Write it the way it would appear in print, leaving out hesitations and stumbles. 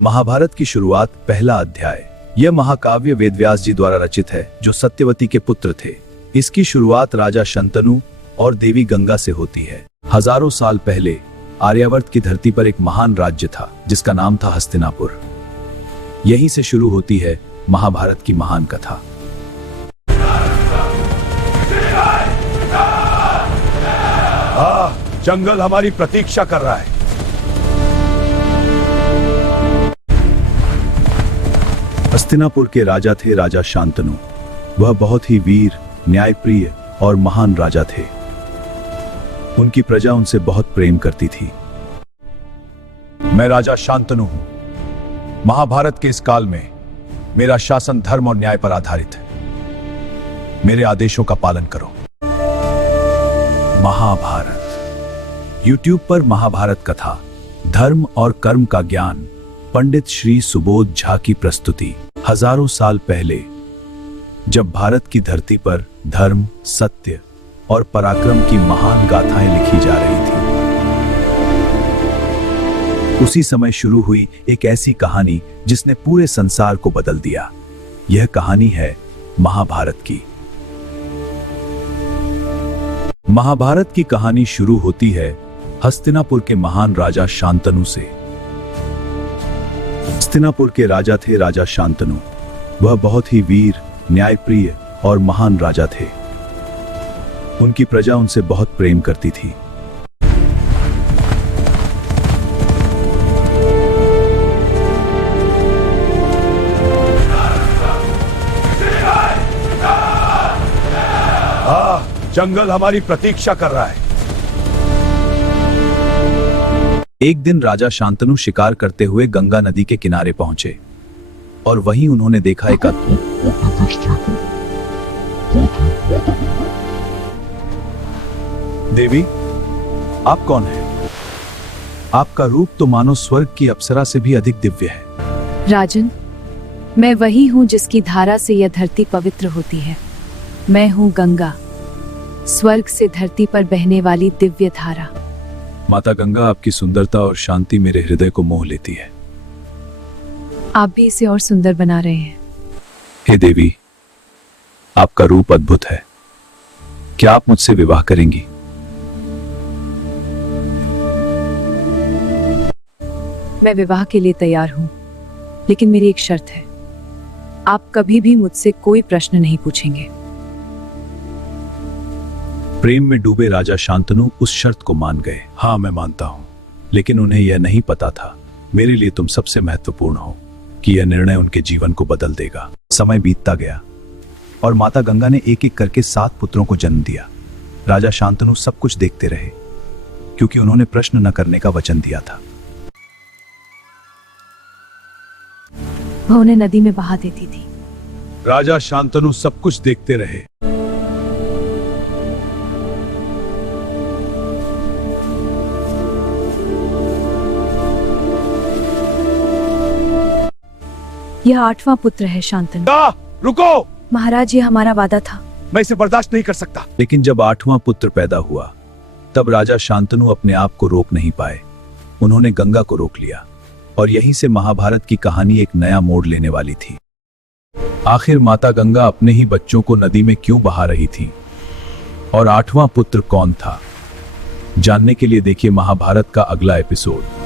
महाभारत की शुरुआत, पहला अध्याय। यह महाकाव्य वेदव्यास जी द्वारा रचित है, जो सत्यवती के पुत्र थे। इसकी शुरुआत राजा शंतनु और देवी गंगा से होती है। हजारों साल पहले आर्यावर्त की धरती पर एक महान राज्य था, जिसका नाम था हस्तिनापुर। यहीं से शुरू होती है महाभारत की महान कथा। जंगल हमारी प्रतीक्षा कर रहा है। हस्तिनापुर के राजा थे राजा शांतनु। वह बहुत ही वीर, न्यायप्रिय और महान राजा थे। उनकी प्रजा उनसे बहुत प्रेम करती थी। मैं राजा शांतनु हूं। महाभारत के इस काल में मेरा शासन धर्म और न्याय पर आधारित है। मेरे आदेशों का पालन करो। महाभारत YouTube पर महाभारत कथा, धर्म और कर्म का ज्ञान, पंडित श्री सुबोध झा की प्रस्तुति। हजारों साल पहले जब भारत की धरती पर धर्म, सत्य और पराक्रम की महान गाथाएं लिखी जा रही थी, उसी समय शुरू हुई एक ऐसी कहानी जिसने पूरे संसार को बदल दिया। यह कहानी है महाभारत की। महाभारत की कहानी शुरू होती है हस्तिनापुर के महान राजा शांतनु से। हस्तिनापुर के राजा थे राजा शांतनु। वह बहुत ही वीर, न्यायप्रिय और महान राजा थे। उनकी प्रजा उनसे बहुत प्रेम करती थी। जंगल हमारी प्रतीक्षा कर रहा है। एक दिन राजा शांतनु शिकार करते हुए गंगा नदी के किनारे पहुंचे और वहीं उन्होंने देखा एक देवी, आप कौन हैं? आपका रूप तो मानो स्वर्ग की अप्सरा से भी अधिक दिव्य है। राजन, मैं वही हूँ जिसकी धारा से यह धरती पवित्र होती है। मैं हूँ गंगा, स्वर्ग से धरती पर बहने वाली दिव्य धारा। माता गंगा, आपकी सुंदरता और शांति मेरे हृदय को मोह लेती है। आप भी इसे और सुंदर बना रहे हैं। हे देवी, आपका रूप अद्भुत है। क्या आप मुझसे विवाह करेंगी? मैं विवाह के लिए तैयार हूँ, लेकिन मेरी एक शर्त है। आप कभी भी मुझसे कोई प्रश्न नहीं पूछेंगे। प्रेम में डूबे राजा शांतनु उस शर्त को मान गए। हाँ, मैं मानता हूं, लेकिन उन्हें यह नहीं पता था मेरे लिए तुम सबसे महत्वपूर्ण हो, कि यह निर्णय उनके जीवन को बदल देगा। समय बीतता गया और माता गंगा ने एक एक करके 7 पुत्रों को जन्म दिया। राजा शांतनु सब कुछ देखते रहे, क्योंकि उन्होंने प्रश्न न करने का वचन दिया था। वह उन्हें नदी में बहा देती थी। राजा शांतनु सब कुछ देखते रहे। यह 8वां पुत्र है शांतनु। रुको! महाराज, यह हमारा वादा था। मैं इसे बर्दाश्त नहीं कर सकता। लेकिन जब 8वां पुत्र पैदा हुआ, तब राजा शांतनु अपने आप को रोक नहीं पाए। उन्होंने गंगा को रोक लिया और यहीं से महाभारत की कहानी एक नया मोड़ लेने वाली थी। आखिर माता गंगा अपने ही बच्चों को नदी में क्यों बहा रही थी, और 8वां पुत्र कौन था? जानने के लिए देखिए महाभारत का अगला एपिसोड।